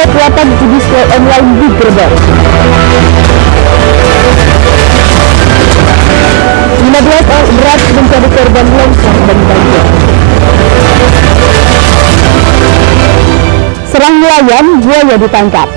warnet lapak judi slot online digerebek. 15 orang berat menjadi korban longsor dan banjir. Serang nelayan, buaya ditangkap.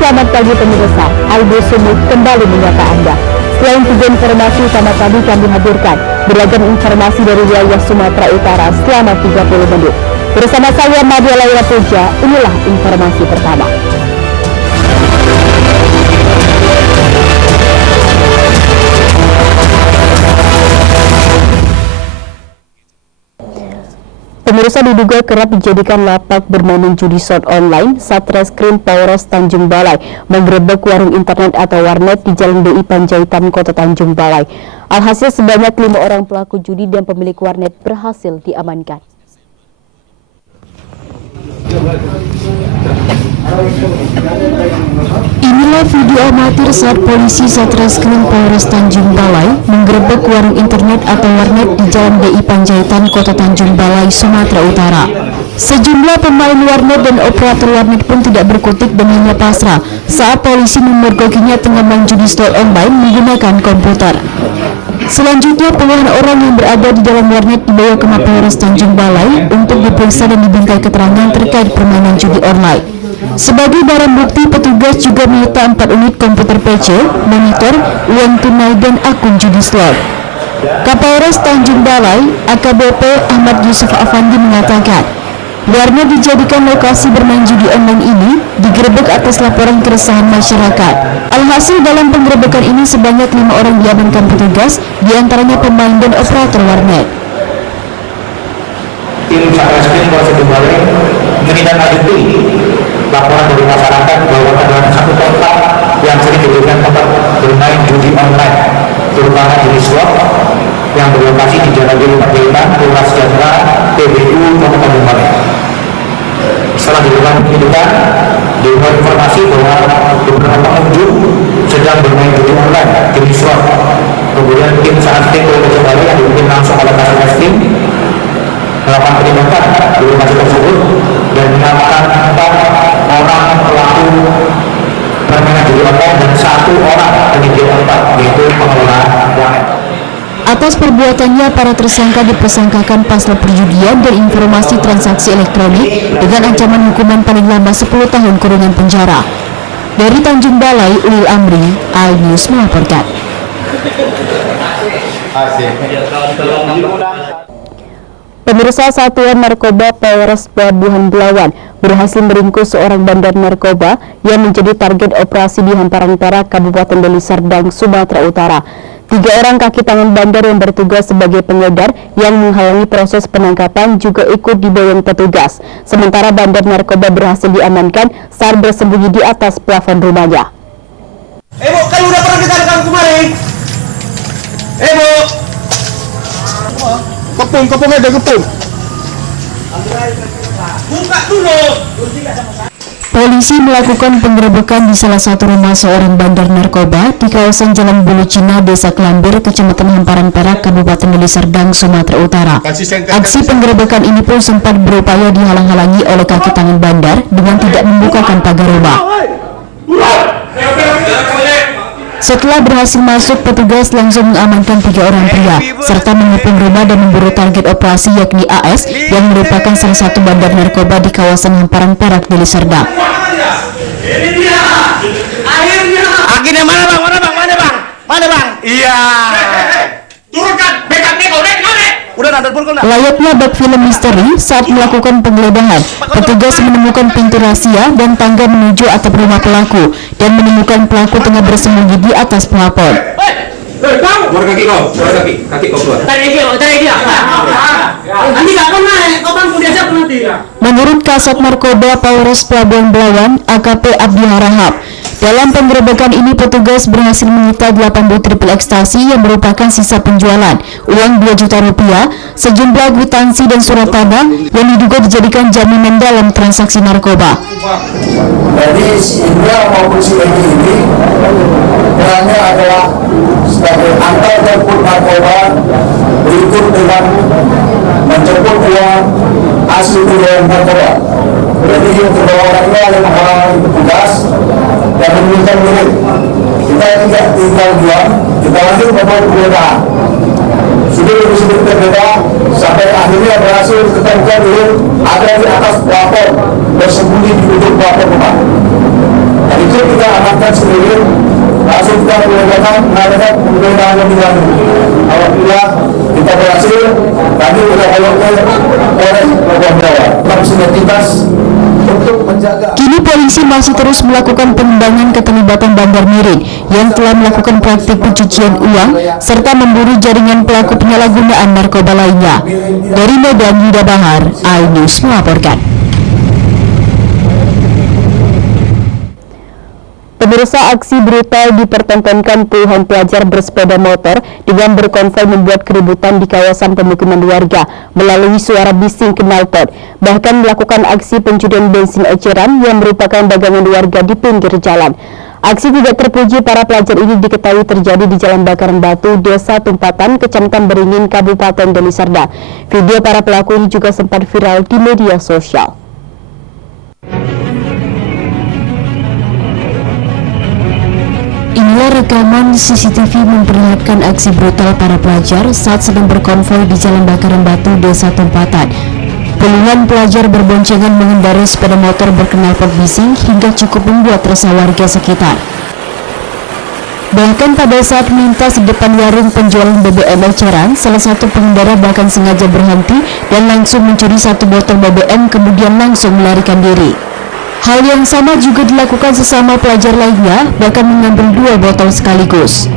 Selamat pagi pemirsa, Aldo Sumut kembali menyapa Anda. Selain 3 informasi utama tadi kami hadirkan beragam informasi dari wilayah Sumatera Utara selama 30 menit. Bersama saya Madia Laila Puja, inilah informasi pertama. Pemirsa, diduga kerap dijadikan lapak bermain judi slot online, Satreskrim Polres Tanjung Balai menggerebek warung internet atau warnet di Jalan DI Panjaitan, Kota Tanjung Balai. Alhasil sebanyak 5 orang pelaku judi dan pemilik warnet berhasil diamankan. Inilah video amatir saat polisi Satreskrim Polres Tanjung Balai menggerebek warung internet atau warnet di Jalan DI Panjaitan, Kota Tanjung Balai, Sumatera Utara. Sejumlah pemain warnet dan operator warnet pun tidak berkutik dan hanya pasrah saat polisi memergokinya tengah main judi slot online menggunakan komputer. Selanjutnya, puluhan orang yang berada di dalam warnet dibawa ke Mapolres Tanjung Balai untuk diperiksa dan dimintai keterangan terkait permainan judi online. Sebagai barang bukti, petugas juga menyita 4 unit komputer PC, monitor, uang tunai, dan akun judi slot. Kapolres Tanjung Balai, AKBP Ahmad Yusuf Afandi mengatakan, warnet dijadikan lokasi bermain judi online ini digerebek atas laporan keresahan masyarakat. Alhasil dalam penggerebekan ini sebanyak 5 orang diamankan petugas, diantaranya pemain dan operator warnet. Tim Satreskrim Polres Tanjung Balai menindaklanjuti laporan dari masyarakat bahwa ada satu tempat yang sering dijadikan tempat bermain judi online, terutama judi slot yang berlokasi di Jalan DI Panjaitan, Kelurahan Sejahtera, PBU, Kota Tanjung Balai. Setelah dilakukan penyidikan, didapat informasi bahwa beberapa pengunjung sedang bermain judi online, judi slot. Kemudian tim Satreskrim Polres Tanjung Balai yang dipimpin langsung oleh Kasateskrim melakukan penindakan di lokasi tersebut dan mengamankan 4 orang pelaku permainan judi online dan 1 orang penyedia tempat, yaitu pengelola warnet. Atas perbuatannya, para tersangka dipersangkakan pasal perjudian dan informasi transaksi elektronik dengan ancaman hukuman paling lama 10 tahun kurungan penjara. Dari Tanjung Balai, Ulil Amri, iNews melaporkan. Pemirsa, Satuan Narkoba Polres Pelabuhan Belawan berhasil meringkus seorang bandar narkoba yang menjadi target operasi di Hamparan Perak, Kabupaten Deli Serdang, Sumatera Utara. 3 orang kaki tangan bandar yang bertugas sebagai pengedar yang menghalangi proses penangkapan juga ikut diboyong petugas. Sementara bandar narkoba berhasil diamankan saat bersembunyi di atas plafon rumahnya. Bu, kan udah pernah kita rekam kemarin. Bu. Kepung ada kepung. Buka dulu. Polisi melakukan penggerebekan di salah satu rumah seorang bandar narkoba di kawasan Jalan Bulu Cina, Desa Kelambir, Kecamatan Hamparan Perak, Kabupaten Deli Serdang, Sumatera Utara. Aksi penggerebekan ini pun sempat berupaya dihalang-halangi oleh kaki tangan bandar dengan tidak membukakan pagar rumah. Setelah berhasil masuk, petugas langsung mengamankan 3 orang pria serta mengepung rumah dan memburu target operasi yakni AS yang merupakan salah satu bandar narkoba di kawasan Hamparan Perak, Deli Serdang. Ini dia. Akhirnya mana bang? Iya. Turunkan backupnya kau naik. Udah nada pun kau nak. Layaknya bak film misteri, saat melakukan penggeledahan, petugas menemukan pintu rahasia dan tangga menuju atap rumah pelaku dan menemukan pelaku tengah bersembunyi di atas plafon. Keluar kaki kau keluar. Tarik dia. Nanti tak pernah, kau bang kuliah siapa nanti? Menurut Kasat Narkoba Polres Pelabuhan Belawan, AKP Abdi Harahap, Dalam penggerebekan ini, petugas berhasil menyita 8 butir pil ekstasi yang merupakan sisa penjualan, uang 2 juta rupiah, sejumlah kwitansi dan surat tanah yang diduga dijadikan jaminan dalam transaksi narkoba. Jadi si Indra maupun si Egi ini perannya adalah sebagai antar jemput narkoba berikut dengan menjemput uang asli uang narkoba. Jadi kedua orang ini ada menghalangi petugas dan meminta diri. Kita tidak tinggal diam, kita lanjut membuat penggeledahan. Sudah disebut berbeda sampai akhirnya berhasil ketemukan dulu ada di atas plafon bersembunyi di ujung plafon rumah. Dan itu kita amankan sendiri, langsung kita mengadakan penggeledahan lebih lanjut. Alhamdulillah kita berhasil. Tadi sudah dilakukan oleh Polres Jawa. Langsung identitas untuk menjaga. Kini polisi masih terus melakukan pengembangan keterlibatan Bandar Miring yang telah melakukan praktik pencucian uang serta memburu jaringan pelaku penyalahgunaan narkoba lainnya. Dari Medan, Yuda Bahar, iNews melaporkan. Pemirsa, aksi brutal dipertontonkan puluhan pelajar bersepeda motor dengan berkonvoi membuat keributan di kawasan pemukiman warga melalui suara bising knalpot, bahkan melakukan aksi pencurian bensin eceran yang merupakan dagangan warga di pinggir jalan. Aksi tidak terpuji para pelajar ini diketahui terjadi di Jalan Bakaran Batu, Desa Tumpatan, Kecamatan Beringin, Kabupaten Deli Serdang. Video para pelaku ini juga sempat viral di media sosial. Inilah rekaman CCTV memperlihatkan aksi brutal para pelajar saat sedang berkonvoi di Jalan Bakaran Batu, Desa Tumpatan. Puluhan pelajar berboncengan mengendarai sepeda motor berknalpot bising hingga cukup membuat resah warga sekitar. Bahkan pada saat melintas di depan warung penjualan BBM eceran, salah satu pengendara bahkan sengaja berhenti dan langsung mencuri 1 botol BBM kemudian langsung melarikan diri. Hal yang sama juga dilakukan sesama pelajar lainnya, bahkan mengambil 2 botol sekaligus.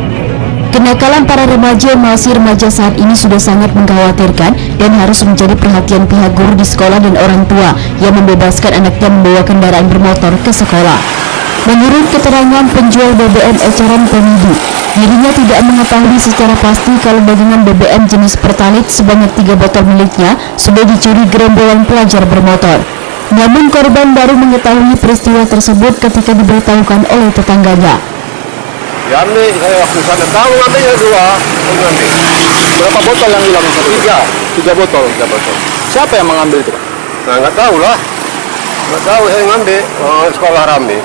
Kenakalan para remaja yang masih remaja saat ini sudah sangat mengkhawatirkan dan harus menjadi perhatian pihak guru di sekolah dan orang tua yang membebaskan anaknya membawa kendaraan bermotor ke sekolah. Menurut keterangan penjual BBM eceran Pemidu, dirinya tidak mengetahui secara pasti kalau dagangan BBM jenis Pertalite sebanyak 3 botol miliknya sudah dicuri gerombolan pelajar bermotor. Namun korban baru mengetahui peristiwa tersebut ketika diberitahukan oleh tetangganya. Ya ambil, saya waktu sana tahu ngambilnya 2, ngambil. Berapa botol yang hilang? 3 botol. 3 botol. Siapa yang mengambil itu? Nah, nggak tahu lah. Nggak tahu saya ngambil, sekolah rame.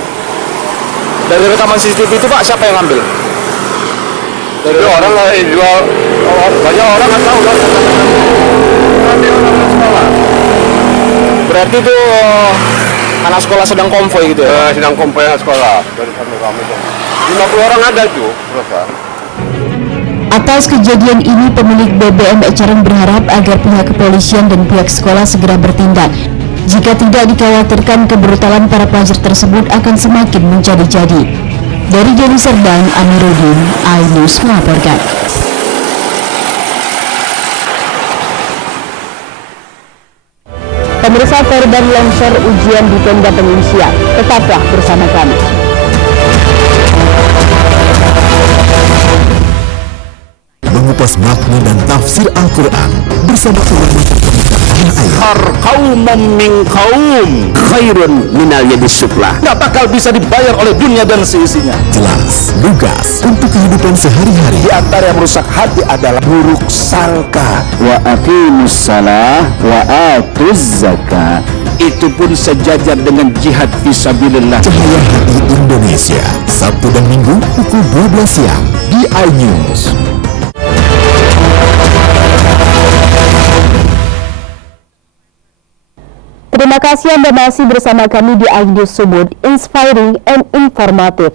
Dari rekaman CCTV itu Pak, siapa yang ngambil? Dari orang lah yang jual, banyak orang nggak tahu lah. Ngambil orang sekolah. Berarti itu anak sekolah sedang konvoi gitu ya? Sedang konvoi anak sekolah. Dari sana kami 50 orang ada itu. Atas kejadian ini, pemilik BBM eceran berharap agar pihak kepolisian dan pihak sekolah segera bertindak. Jika tidak, dikhawatirkan kebrutalan para pelajar tersebut akan semakin menjadi-jadi. Dari Deli Serdang, Amiruddin, iNews melaporkan. Pemirsa, korban longsor ujian di tenda pengungsian, tetaplah bersama kami. Mengupas makna dan tafsir Al-Quran bersama ulama tanah air. Qaumam min qaum khairun minal yadis suflah. Nggak bakal bisa dibayar oleh dunia dan seisinya. Jelas, lugas untuk kehidupan sehari-hari. Di antara yang merusak hati adalah buruk sangka. Wa aqimus salah wa atuz zakah. Itu pun sejajar dengan jihad fisabilillah. Cahaya Hati Indonesia, Sabtu dan Minggu pukul 12 siang di iNews. Terima kasih Anda masih bersama kami di iNews Sumut, inspiring and informative.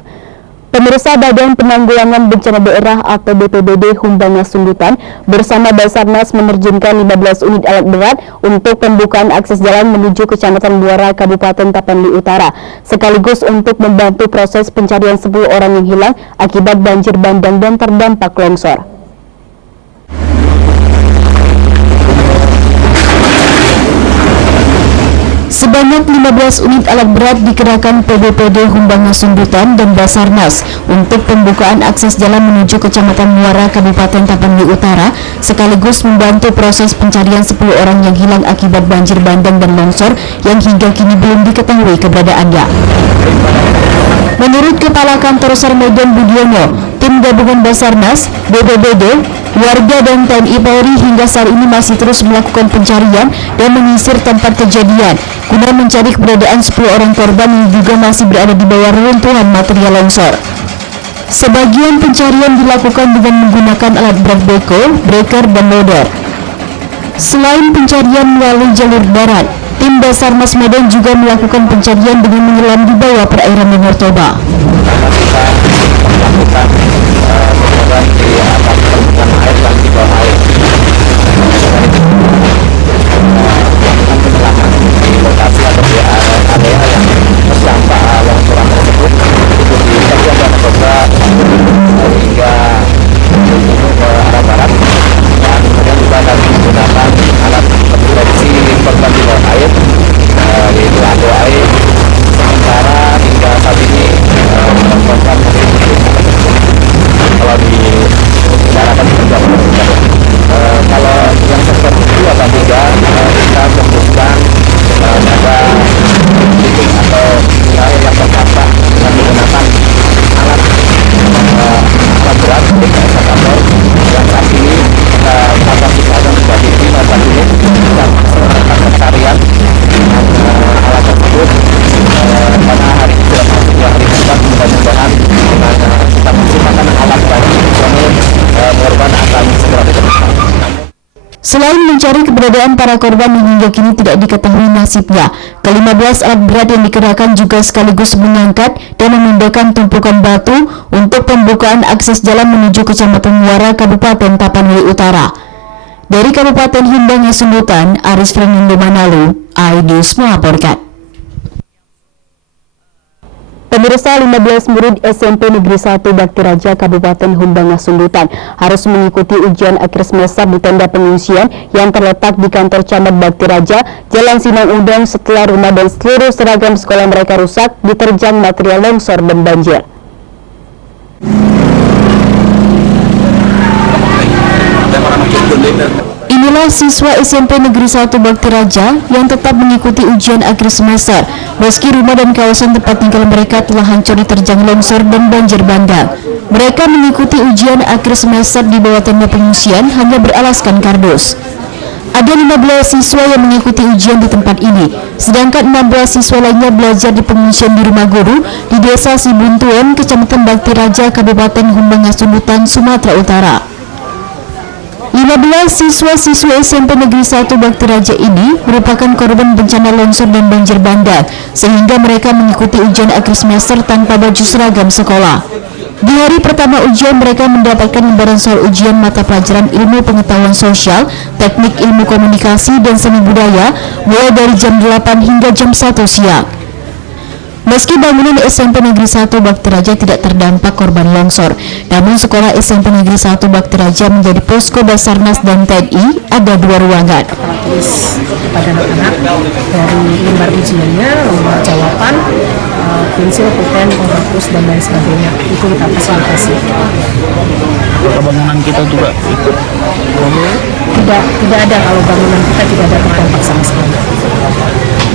Pemirsa, Badan Penanggulangan Bencana Daerah atau BPBD Humbangas Sundutan bersama Basarnas menerjunkan 15 unit alat berat untuk pembukaan akses jalan menuju Kecamatan Muara, Kabupaten Tapanuli Utara, sekaligus untuk membantu proses pencarian 10 orang yang hilang akibat banjir bandang dan terdampak longsor. Sebanyak 15 unit alat berat dikerahkan PBPD Humbangas Sundutan dan Basarnas untuk pembukaan akses jalan menuju Kecamatan Muara, Kabupaten Tapanuli Utara, sekaligus membantu proses pencarian 10 orang yang hilang akibat banjir bandang dan longsor yang hingga kini belum diketahui keberadaannya. Menurut Kepala Kantor SAR Medan Budiono, tim gabungan Basarnas, BPBD, warga dan TNI Polri hingga saat ini masih terus melakukan pencarian dan menyisir tempat kejadian guna mencari keberadaan 10 orang korban yang juga masih berada di bawah reruntuhan material longsor. Sebagian pencarian dilakukan dengan menggunakan alat berat beko, breaker, dan loader. Selain pencarian melalui jalur darat, tim Basarnas Medan juga melakukan pencarian dengan menyelam di bawah perairan Danau Toba. Selain mencari keberadaan para korban yang hingga kini tidak diketahui nasibnya, ke-15 alat berat yang dikerahkan juga sekaligus mengangkat dan memindahkan tumpukan batu untuk pembukaan akses jalan menuju Kecamatan Muara, Kabupaten Tapanuli Utara. Dari Kabupaten Humbangas Sundutan, Aris Fernando Manalu, iNews melaporkan. Pemirsa, 15 murid SMP Negeri 1 Bakti Raja Kabupaten Humbangas Sundutan harus mengikuti ujian akhir semester di tenda pengungsian yang terletak di kantor Camat Bakti Raja, Jalan Sinang Udang, setelah rumah dan seluruh seragam sekolah mereka rusak diterjang material longsor dan banjir. Inilah siswa SMP Negeri 1 Bakti Raja yang tetap mengikuti ujian akhir semester meski rumah dan kawasan tempat tinggal mereka telah hancur diterjang longsor dan banjir bandang. Mereka mengikuti ujian akhir semester di bawah tenda pengungsian hanya beralaskan kardus. Ada 15 siswa yang mengikuti ujian di tempat ini, sedangkan 16 siswa lainnya belajar di pengungsian di rumah guru di Desa Sibuntuan, Kecamatan Bakti Raja, Kabupaten Humbangas Sundutan, Sumatera Utara. 15 siswa-siswa SMP Negeri 1 Bakti Raja ini merupakan korban bencana longsor dan banjir bandang, sehingga mereka mengikuti ujian akhir semester tanpa baju seragam sekolah. Di hari pertama ujian, mereka mendapatkan lembaran soal ujian mata pelajaran ilmu pengetahuan sosial, teknik ilmu komunikasi, dan seni budaya mulai dari jam 8 hingga jam 1 siang. Meski bangunan SMP Negeri 1 Bakti Raja tidak terdampak korban longsor, namun sekolah SMP Negeri 1 Bakti Raja menjadi posko Basarnas dan TNI ada 2 ruangan. Tulis kepada anak-anak dari lembar ujiannya, lembar jawaban, pensil, pulpen, penghapus, dan lain sebagainya. Itu kita fasilitasi. Bangunan kita juga ikut? Tidak ada, kalau bangunan kita tidak ada terdampak sama sekali.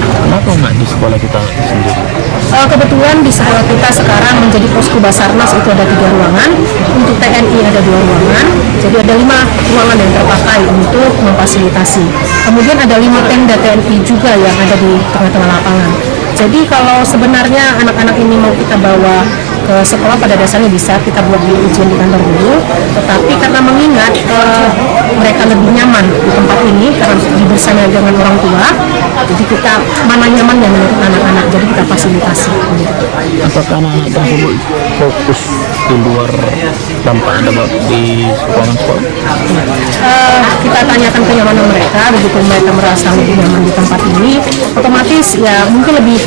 Kenapa nggak di sekolah kita sendiri? Kebetulan di sekolah kita sekarang menjadi posko Basarnas itu ada 3 ruangan, untuk TNI ada 2 ruangan, jadi ada 5 ruangan yang terpakai untuk memfasilitasi. Kemudian ada 5 tenda TNI juga yang ada di tengah-tengah lapangan. Jadi kalau sebenarnya anak-anak ini mau kita bawa ke sekolah, pada dasarnya bisa kita buat di ujian di kantor dulu, tetapi karena mengingat mereka lebih nyaman di tempat ini karena bersama dengan orang tua, jadi kita mana nyamannya menurut anak-anak, jadi kita fasilitasi. Apakah anak-anak tersebut fokus di luar tanpa ada di sekolah-sekolah? Kita tanyakan kenyamanan mereka, begitu mereka merasa lebih nyaman di tempat ini, otomatis ya mungkin lebih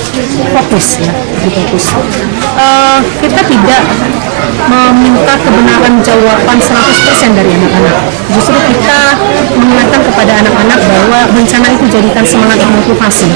fokus ya, lebih fokus. Kita tidak meminta kebenaran jawaban 100% dari anak-anak. Justru kita mengingatkan kepada anak-anak bahwa bencana itu jadikan semangat dan motivasi.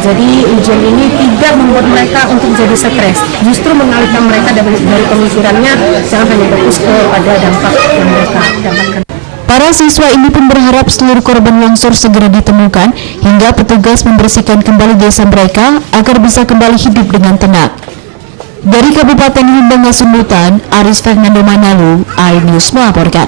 Jadi ujian ini tidak membuat mereka untuk jadi stres, justru mengalihkan mereka dari pemikirannya jangan hanya fokus kepada dampak yang mereka dapatkan. Para siswa ini pun berharap seluruh korban longsor segera ditemukan hingga petugas membersihkan kembali desa mereka agar bisa kembali hidup dengan tenang. Dari Kabupaten Lembang Sundutan, Aris Fernando Manalu, iNews melaporkan.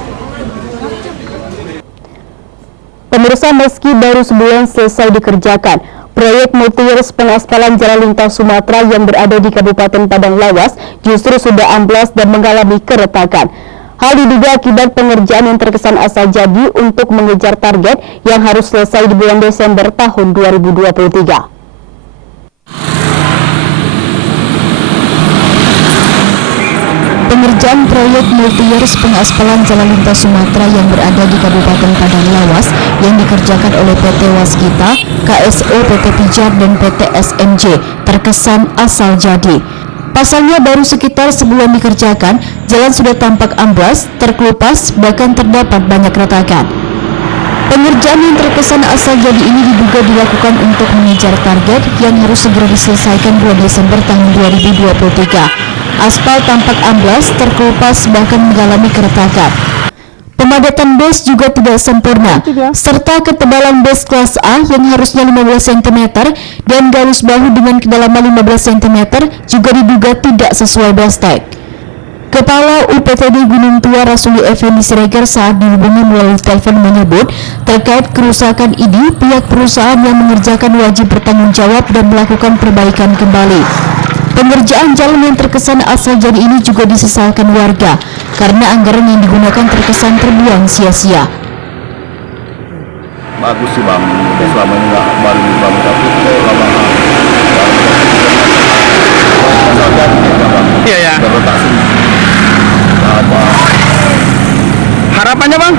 Pemirsa, meski baru sebulan selesai dikerjakan, proyek multi-years pengaspalan jalan lintas Sumatera yang berada di Kabupaten Padang Lawas justru sudah amblas dan mengalami keretakan. Hal diduga akibat pengerjaan yang terkesan asal jadi untuk mengejar target yang harus selesai di bulan Desember tahun 2023. Pengerjaan proyek multi-years pengaspalan jalan lintas Sumatera yang berada di Kabupaten Padang Lawas yang dikerjakan oleh PT Waskita, KSO, PT Pijar, dan PT SMJ terkesan asal jadi. Pasalnya baru sekitar sebulan dikerjakan, jalan sudah tampak amblas, terkelupas, bahkan terdapat banyak retakan. Pengerjaan yang terkesan asal jadi ini diduga dilakukan untuk mengejar target yang harus segera diselesaikan bulan Desember tahun 2023. Aspal tampak amblas, terkelupas, bahkan mengalami keretakan. Pemadatan base juga tidak sempurna, serta ketebalan base kelas A yang harusnya 15 cm dan galus bahu dengan kedalaman 15 cm juga diduga tidak sesuai bestek. Kepala UPTD Gunung Tua Rasuli Effendi Siregar saat dihubungi melalui telepon menyebut terkait kerusakan ini pihak perusahaan yang mengerjakan wajib bertanggung jawab dan melakukan perbaikan kembali. Pengerjaan jalan yang terkesan asal jadi ini juga disesalkan warga karena anggaran yang digunakan terkesan terbuang sia-sia. Bagus sih bang, selama ini nggak baru bang, tapi lama iya ya. Harapannya bang?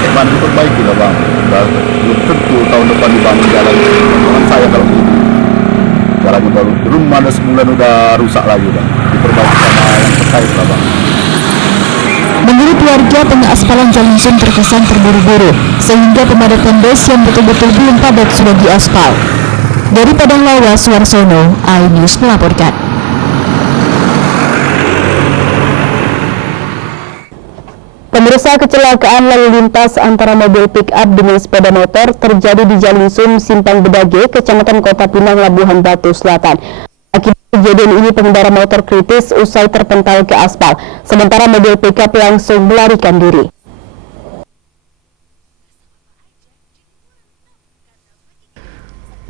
Teman diperbaiki lah bang. Belum tentu tahun depan dibangun jalan saya kalau ini. Jalannya baru, belum ada sebulan udah rusak lagi bang. Diperbaiki sama yang terkait lah bang. Menurut warga, pengaspalan jalan Sun terkesan terburu-buru sehingga pemadatan bus yang betul-betul belum padat sudah diaspal. Dari Padang Lawas, Warsono, iNews melaporkan. Pemirsa, kecelakaan lalu lintas antara mobil pick-up dengan sepeda motor terjadi di Jalan Sum, Simpang Bedage, Kecamatan Kota Pinang, Labuhan Batu Selatan. Akibat kejadian ini, pengendara motor kritis usai terpental ke aspal, sementara mobil pick-up langsung melarikan diri.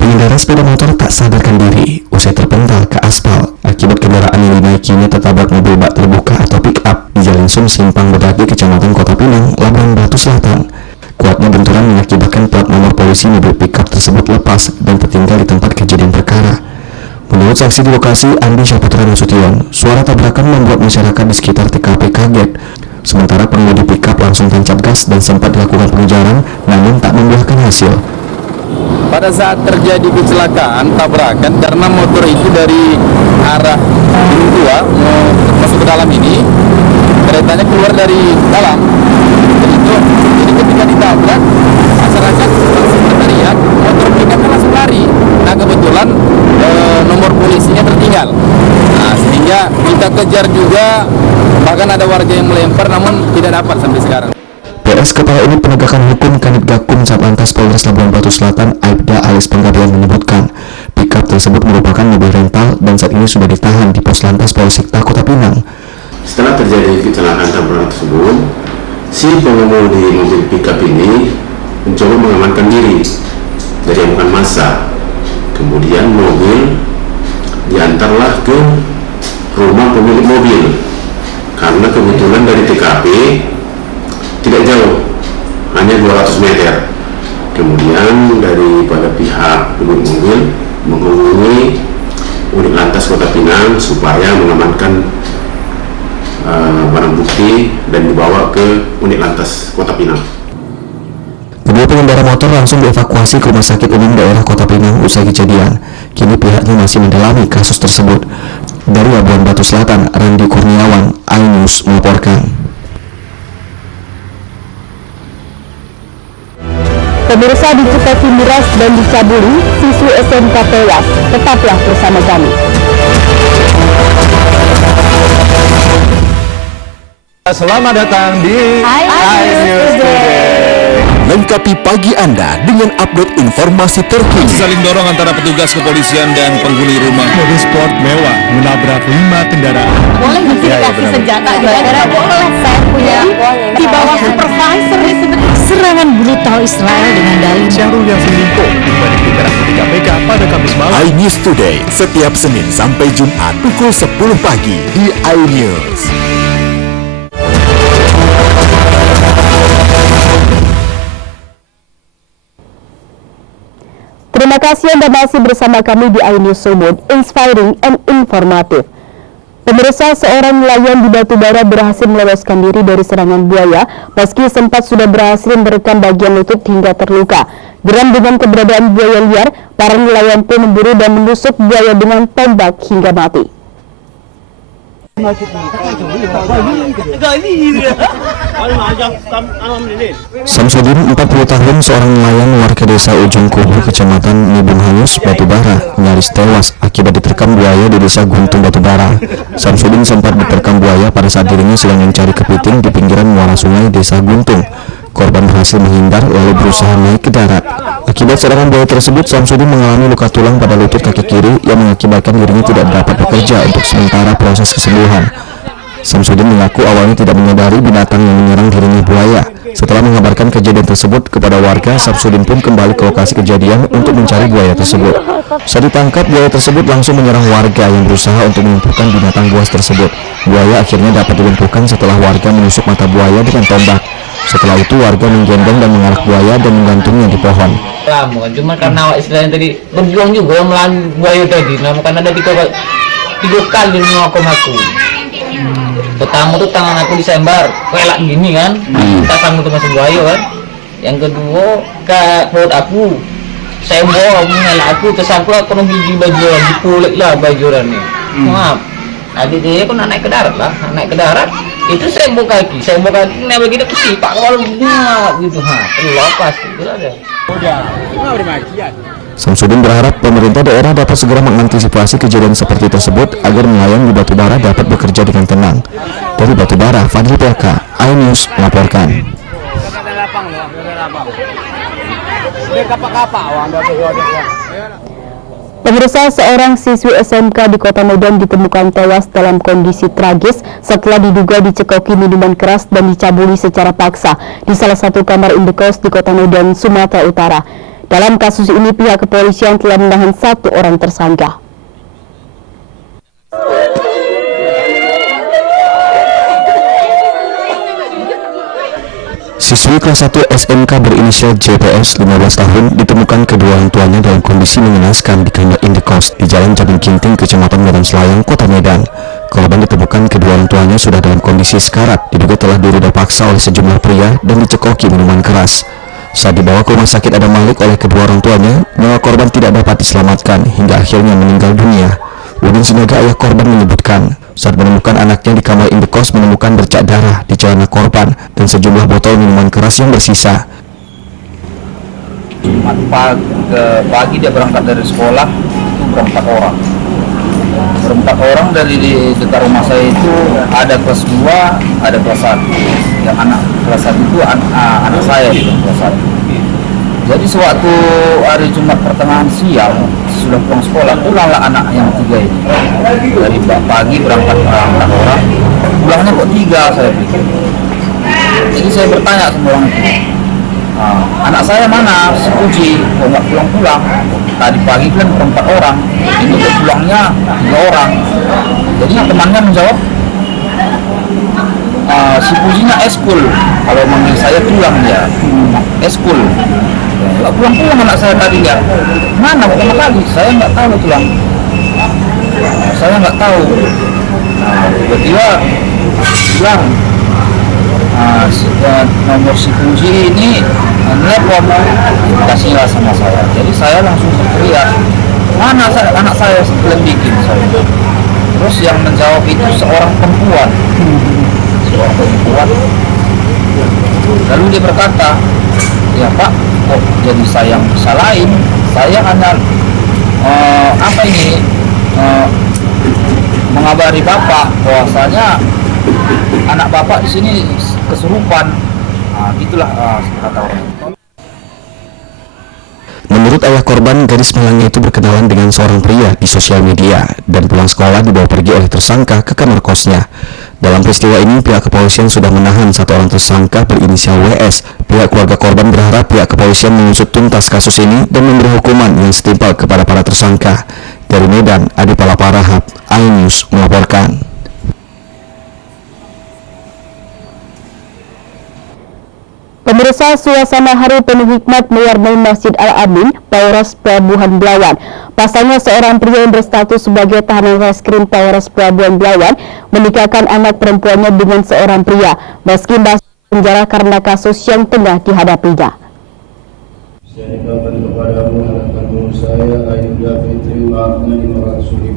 Pengendara sepeda motor tak sadarkan diri usai terpental ke aspal akibat kendaraan yang dinaikinya tertabrak mobil bak terbuka atau pick-up di Jalan Sum, Simpang Bedage, Kecamatan Kota Pinang, Labuhan Batu Selatan. Kuatnya benturan mengakibatkan plat nomor polisi mobil pick-up tersebut lepas dan tertinggal di tempat kejadian perkara. Menurut saksi di lokasi, Andi Syaputra Nasution, suara tabrakan membuat masyarakat di sekitar TKP kaget. Sementara pengemudi pick-up langsung tancap gas dan sempat dilakukan pengejaran, namun tak membuahkan hasil. Pada saat terjadi kecelakaan tabrakan karena motor itu dari arah Gunung Tua mau masuk ke dalam ini, keretanya keluar dari dalam. Jadi ketika ditabrak, masyarakat langsung berteriak, motor pick-up langsung lari. Nah kebetulan nomor polisinya tertinggal. Nah sehingga kita kejar juga, bahkan ada warga yang melempar namun tidak dapat sampai sekarang. PS Kepala Unit Penegakan Hukum Kanit Gakum Satlantas Polres Labuhan Batu Selatan, Aibda alias Penggabean menyebutkan pick-up tersebut merupakan mobil rental dan saat ini sudah ditahan di Pos Lantas Polsekta Kota Pinang. Setelah terjadi kecelakaan tabrakan tersebut, si pengemudi mobil pick-up ini mencoba mengamankan diri dari amukan massa. Kemudian mobil diantarlah ke rumah pemilik mobil karena kebetulan dari TKP tidak jauh, hanya 200 meter. Kemudian daripada pihak pemilik mobil menghubungi unit lantas Kota Pinang supaya mengamankan barang bukti dan dibawa ke unit lantas Kota Pinang. Kedua pengendara motor langsung dievakuasi ke Rumah Sakit Umum Daerah Kota Pinang usai kejadian. Kini pihaknya masih mendalami kasus tersebut. Dari Labuan Batu Selatan, Randi Kurniawan, iNews melaporkan. Pemirsa, di Cipete Miras dan dicabuli, siswi SMK tewas. Tetaplah bersama kami. Selamat datang di iNews Today. Lengkapi pagi Anda dengan update informasi terkini. Saling dorong antara petugas kepolisian dan penghuni rumah. Mobil sport mewah menabrak 5 kendaraan. Boleh dikasih senjata gara-gara boleh saya punya di bawah supervisor. Serangan brutal Israel dengan dalih Syahrul Yassin Limpo kembali digerak di KPK pada Kamis malam. iNews Today setiap Senin sampai Jumat pukul 10 pagi di iNews. Terima kasih Anda masih bersama kami di iNews Sumut, inspiring and informatif. Pemirsa, seorang nelayan di Batubara berhasil meloloskan diri dari serangan buaya meski sempat sudah berhasil merekam bagian lutut hingga terluka. Geram dengan keberadaan buaya liar, para nelayan pun memburu dan menusuk buaya dengan tombak hingga mati. Samsudin, 40 tahun, seorang nelayan warga desa Ujung Kubu, Kecamatan Nibung Hangus, Batubara, nyaris tewas akibat diterkam buaya di desa Guntung, Batubara. Samsudin sempat diterkam buaya pada saat dirinya sedang mencari kepiting di pinggiran muara sungai desa Guntung. Korban berhasil menghindar lalu berusaha naik ke darat. Akibat serangan buaya tersebut, Samsudin mengalami luka tulang pada lutut kaki kiri yang mengakibatkan dirinya tidak dapat bekerja untuk sementara proses kesembuhan. Samsudin mengaku awalnya tidak menyadari binatang yang menyerang dirinya buaya. Setelah mengabarkan kejadian tersebut kepada warga, Samsudin pun kembali ke lokasi kejadian untuk mencari buaya tersebut. Saat ditangkap, buaya tersebut langsung menyerang warga yang berusaha untuk melumpuhkan binatang buas tersebut. Buaya akhirnya dapat dilumpuhkan setelah warga menusuk mata buaya dengan tombak. Setelah itu warga menggendong dan mengarak buaya dan menggantungnya di pohon. Lama kan, cuma karena istilahnya tadi berjuang juga melawan buaya tadi. Nah, karena ada tiga kali mengakom aku. Pertama tuh tangan aku disembar, kelak gini kan, tak sanggup tuh masuk buaya kan. Yang kedua ke perut aku, sembar mengelak aku, tersangkut aku gigi bajuran, dipulik lah bajurannya. Maaf, nanti dia aku naik ke darat lah, naik ke darat. Itu saya buka kaki, nah begitu aku pak kalau gitu, lepas gitu ada. Samsudin berharap pemerintah daerah dapat segera mengantisipasi kejadian seperti tersebut agar nelayan di Batubara dapat bekerja dengan tenang. Dari Batubara, Fadli PK, iNews melaporkan. Pemirsa, seorang siswi SMK di Kota Medan ditemukan tewas dalam kondisi tragis setelah diduga dicekoki minuman keras dan dicabuli secara paksa di salah satu kamar indekos di Kota Medan, Sumatera Utara. Dalam kasus ini, pihak kepolisian telah menahan 1 orang tersangka. Siswi kelas 1 SMK berinisial JPS 15 tahun ditemukan kedua orang tuanya dalam kondisi mengenaskan di kamar indekos di Jalan Jabin Kinting, Kecamatan Medan Selayang, Kota Medan. Korban ditemukan kedua orang tuanya sudah dalam kondisi sekarat, diduga telah diruda paksa oleh sejumlah pria dan dicekoki minuman keras. Saat dibawa ke rumah sakit Adam Malik oleh kedua orang tuanya, nyawa korban tidak dapat diselamatkan hingga akhirnya meninggal dunia. Udin Sinaga, ayah korban, menyebutkan saat menemukan anaknya di kamar indekos menemukan bercak darah di celana korban dan sejumlah botol minuman keras yang bersisa. Jumat pagi dia berangkat dari sekolah, itu berempat orang. Berempat orang dari dekat rumah saya itu ada kelas 2, ada kelas 1. Yang anak kelas 1 itu anak saya di kelas 1. Jadi sewaktu hari Jumat pertengahan siang sudah pulang sekolah, pulanglah anak yang 3 ini. Dari pagi berangkat 4 orang, pulangnya kok 3 saya pikir. Jadi saya bertanya sama orang itu, anak saya mana, si Puji, kok nggak pulang-pulang? Tadi pagi kan 4 orang, ini kok pulangnya 3 orang. Jadi temannya menjawab, si Pujinya eskul, kalau manggil saya pulang dia, eskul. Nggak pulang-pulang anak saya tadi ya. Mana pertama kali? Saya nggak tahu pulang. Saya nggak tahu. Nah, tiba-tiba bilang, nomor si Puji ini telepon, kasihlah sama saya. Jadi saya langsung berteriak, mana anak saya sebelum bikin saya. Terus yang menjawab itu seorang perempuan. Lalu dia berkata, ya Pak, kok jadi saya yang disalahin? Saya hanya mengabari Bapak bahwasanya anak Bapak di sini kesurupan. Gitulah kata orang. Menurut ayah korban, gadis malangnya itu berkenalan dengan seorang pria di sosial media dan pulang sekolah dibawa pergi oleh tersangka ke kamar kosnya. Dalam peristiwa ini, pihak kepolisian sudah menahan satu orang tersangka berinisial WS. Pihak keluarga korban berharap pihak kepolisian mengusut tuntas kasus ini dan memberi hukuman yang setimpal kepada para tersangka. Dari Medan, Adi Palaparahap, iNews melaporkan. Pemirsa, suasana haru penuh hikmat mewarnai Masjid Al-Amin, Polres Pelabuhan Belawan. Pasalnya seorang pria yang berstatus sebagai tahanan reskrim Polres Pelabuhan Belawan menikahkan anak perempuannya dengan seorang pria, meski masih penjara karena kasus yang tengah dihadapinya.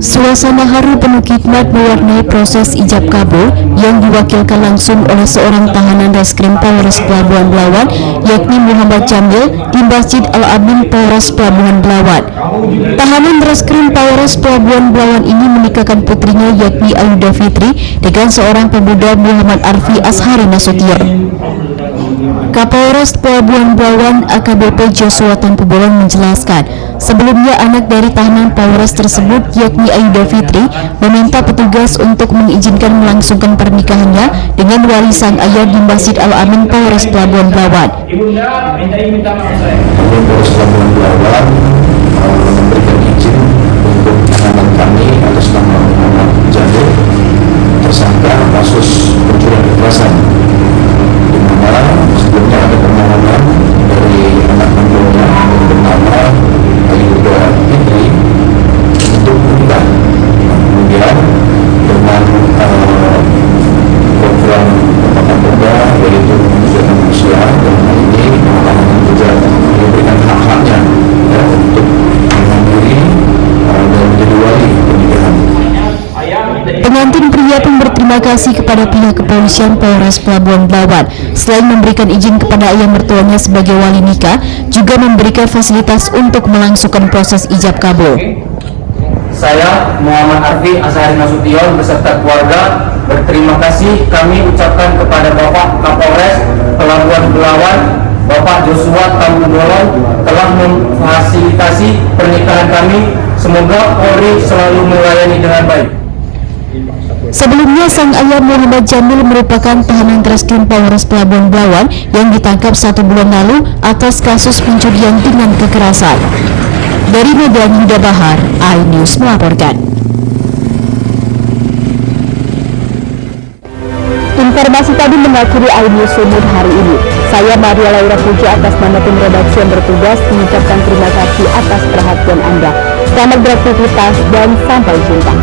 Suasana haru penuh hikmat mewarnai proses ijab kabul yang diwakilkan langsung oleh seorang tahanan reskrim Polres Pelabuhan Belawan, yakni Muhammad Jamil di Masjid Al-Amin Polres Pelabuhan Belawan. Tahanan reskrim Polres Pelabuhan Belawan ini menikahkan putrinya yakni Ayuda Fitri dengan seorang pemuda Muhammad Arfi Ashari Nasution. Kapolres Pelabuhan Belawan AKBP Joshua Tampu Bolon menjelaskan, sebelumnya anak dari tahanan Polres tersebut yakni Ayuda Fitri meminta petugas untuk mengizinkan melangsungkan pernikahannya dengan wali sang ayah di Masjid Al-Amin Polres Pelabuhan Belawan. Polres Pelabuhan Belawan memberikan izin untuk tahanan kami atas nama Muhammad Jamil, tersangka kasus pencurian kekerasan, di mana sebelumnya ada permohonan dari anak kandungnya yang bernama Ayuda Fitri untuk menikah. Kemudian dengan program Bapak Kapolda, yaitu penunjukan manusia, dan hal ini mengatakan juga memberikan hak-haknya ya, untuk mandiri dan menjadi wali pernikahan. Pengantin pria pun berterima kasih kepada pihak kepolisian Polres Pelabuhan Belawan. Selain memberikan izin kepada ayah mertuanya sebagai wali nikah, juga memberikan fasilitas untuk melangsungkan proses ijab kabul. Saya Muhammad Arfi Ashari Nasution beserta keluarga berterima kasih kami ucapkan kepada Bapak Kapolres Pelabuhan Belawan, Bapak Joshua Tampu Bolon telah memfasilitasi pernikahan kami. Semoga Polri selalu melayani dengan baik. Sebelumnya, sang ayah Muhammad Jamil merupakan tahanan reskrim Polres Pelabuhan Belawan yang ditangkap 1 bulan lalu atas kasus pencurian dengan kekerasan. Dari Medan, Yuda Bahar, iNews melaporkan. Informasi tadi mengakhiri iNews Sumut hari ini. Saya Maria Laura Puja atas nama tim redaksi yang bertugas mengucapkan terima kasih atas perhatian Anda. Selamat beraktivitas dan sampai jumpa.